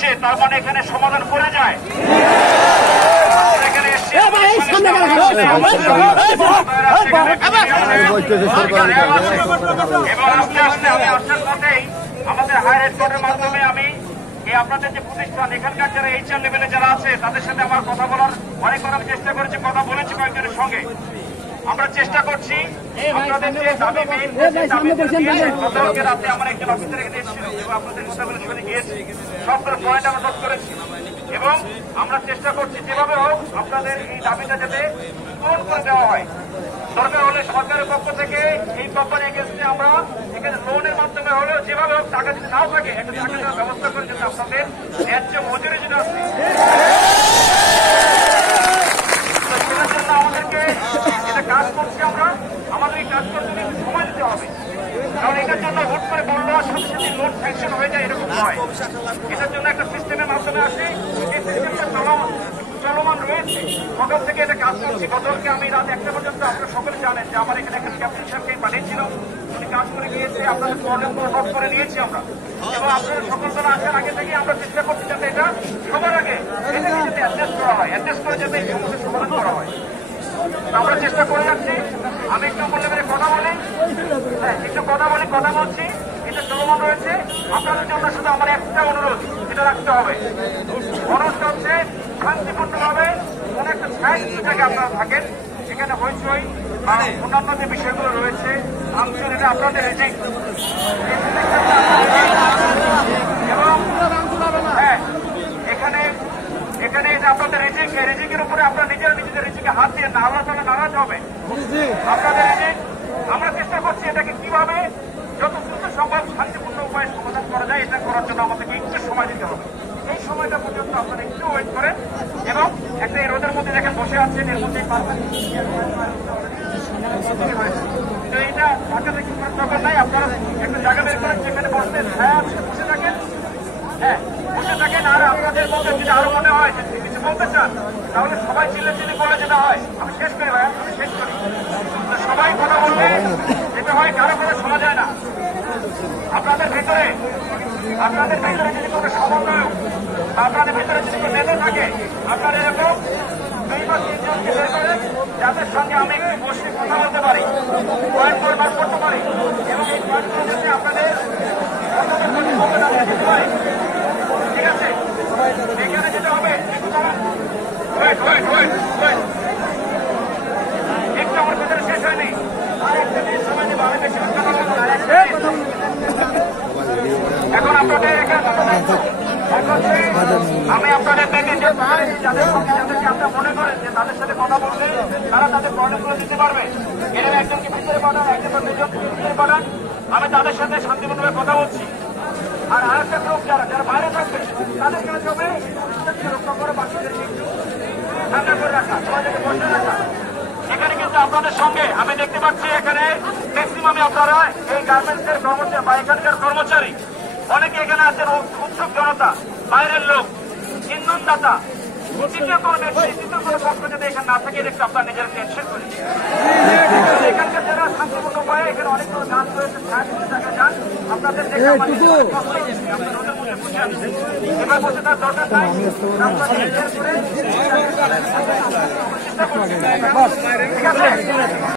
আসে তার মানে এখানে সমাধান করে যায়। এখানে এসে এবং আস্তে আস্তে আমি আসার পথেই আমাদের হায়ার কোর্টের মাধ্যমে আমি আপনাদের যে প্রতিষ্ঠান এখানকার যারা HR লেভেলে যারা আছে তাদের সাথে আমার কথা বলার অনেকবার আমি চেষ্টা করেছি, কথা বলেছি কয়েকজনের সঙ্গে। আমরা চেষ্টা করছি আপনাদের যে দাবি গতকালকে রাতে আমার একজন অফিসার এখানে এসেছিল এবং আপনাদের কথাগুলো শুনে গিয়েছি, সবগুলো পয়েন্ট আমরা নোট করেছি এবং আমরা চেষ্টা করছি যেভাবে হোক আপনাদের এই দাবিটা যাতে পূরণ করে দেওয়া হয়। দরকার হলে সরকারের পক্ষ থেকে এই কোম্পানি এগেন্স্টে আমরা এখানে লোনের মাধ্যমে হলেও যেভাবে হোক টাকা যদি নাও থাকে একটা টাকা দেওয়ার ব্যবস্থা করে যাতে আপনাদের ন্যায্য মজুরি যেটা আছে সেটার জন্য আমাদেরকে এটা কাজ করছি আমরা। আমাদের এই কাজ করতে একটু সময় দিতে হবে, কারণ এটার জন্য হুট করে বন্ধ হওয়ার সাথে সাথে লোন স্যাংশন হয়ে যায় এরকম হয়। এটার জন্য একটা সিস্টেমের মাধ্যমে আসে, এই সিস্টেমটা চলমান রয়েছে। সকাল থেকে এটা কাজ করছি। গতকালকে আমি রাত 1টা পর্যন্ত আপনারা সকলে জানেন যে আমার এখানে একটা ক্যাপ্টেন সাহেবকে পাঠিয়েছিল, উনি কাজ করে গিয়েছে। আপনাদের প্রবলেমগুলো নোট করে নিয়েছি আমরা এবং আপনাদের সকালবেলা আসার আগে থেকে আমরা চেষ্টা করছি যাতে এটা সবার আগে এটাকে যাতে অ্যাডজাস্ট করা হয়, অ্যাডজাস্ট করে যাতে এই সমস্যার সমাধান করা হয়। আমরা চেষ্টা করে যাচ্ছি। আমি একটু বললে কথা বলি, হ্যাঁ একটু কথা বলছি। এটা চলমান রয়েছে। আপনাদের জন্য শুধু আমার একটা অনুরোধ, এটা রাখতে হবে। অনুরোধটা হচ্ছে শান্তিপূর্ণভাবে কোন একটা সাইড জায়গায় আপনারা থাকেন, এখানে হইচই বা অন্যান্য যে বিষয়গুলো রয়েছে ভাঙচুর, এটা আপনাদের রিজিক এবং হ্যাঁ এখানে এটা আপনাদের রিজিকের উপরে আপনারা নিজেদের রিজিকে হাত দিয়ে না, আল্লাহ তাআলা নারাজ হবে। আপনাদের রিজিক আমরা চেষ্টা করছি এটাকে কিভাবে যত দ্রুত সম্ভব শান্তিপূর্ণ উপায়ে সমাধান করা যায়, এটা করার জন্য আমাদেরকে একটু সময় দিতে হবে। এই সময়টা পর্যন্ত আপনারা একটু ওয়েট করেন এবং একটা এই রোদের মধ্যে দেখেন বসে আছেন, এর মধ্যে পারবেন তো এটা ঢাকা থেকে দরকার নাই। আপনারা একটা জায়গা বের করেন যেখানে বসবেন, হ্যাঁ বসে থাকেন, হ্যাঁ বসে থাকেন। আর আপনাদের মধ্যে যদি আরো মনে হয় কিছু বলতে চান তাহলে সবাই চিল্লাচিল্লি করে যেটা হয়। আমি শেষ করি ভাই, আমি শেষ করি। সবাই কথা বললে যেটা হয় কারো কথা শোনা যায় না। আপনাদের ভিতরে যদি কোনো সমন্বয়ক বা আপনাদের ভিতরে যদি কোনো নেতা থাকে, আপনারা এরকম 2 বা 3 জনকে বের করেন যাদের সঙ্গে আমি একটু বসে কথা বলতে পারি, পয়েন্ট বার করতে পারি এবং এই পয়েন্টগুলো যাতে আপনাদের ঠিক আছে। এখানে যেটা হবে একটু আমার ভিতরে শেষ হয়নি, আর একটা জিনিস সময় দেবো। আমি বেশি এখন আপনাদের আমি আপনাদের থেকে যাদেরকে আপনারা মনে করেন যে তাদের সাথে কথা বললে তারা তাদের প্রবলেমগুলো দিতে পারবে, এর একজনকে ভিতরে পাঠান, একজন বা দুজনকে ভিতরে পাঠান। আমি তাদের সাথে শান্তিপূর্ণভাবে কথা বলছি। আর আরেকটা গ্রুপ যারা বাইরে থাকবে তাদের কাজ হবে রক্ষা করে বাচ্চাদেরকে একটু ঠান্ডা করে রাখা, সবাইকে বসে রাখা। এখানে কিন্তু আপনাদের সঙ্গে আমি দেখতে পাচ্ছি এখানে ম্যাক্সিমামে আপনারা এই গার্মেন্টসের কর্মচারী বা এখানকার কর্মচারী অনেকে এখানে আছেন, উৎসুক জনতা, বাইরের লোক, ইন্ধনদাতা, তৃতীয় কোনো ব্যক্তি, তৃতীয় কোনো পক্ষ যদি এখানে না থাকে একটু আপনার নিজের টেনশন করে এখানকার যারা শান্তিপূর্ণ উপায়ে এখানে অনেকগুলো গাছ রয়েছে, যান আপনাদের দেখে এবার বসে তার দরকার নাই। ঠিক আছে।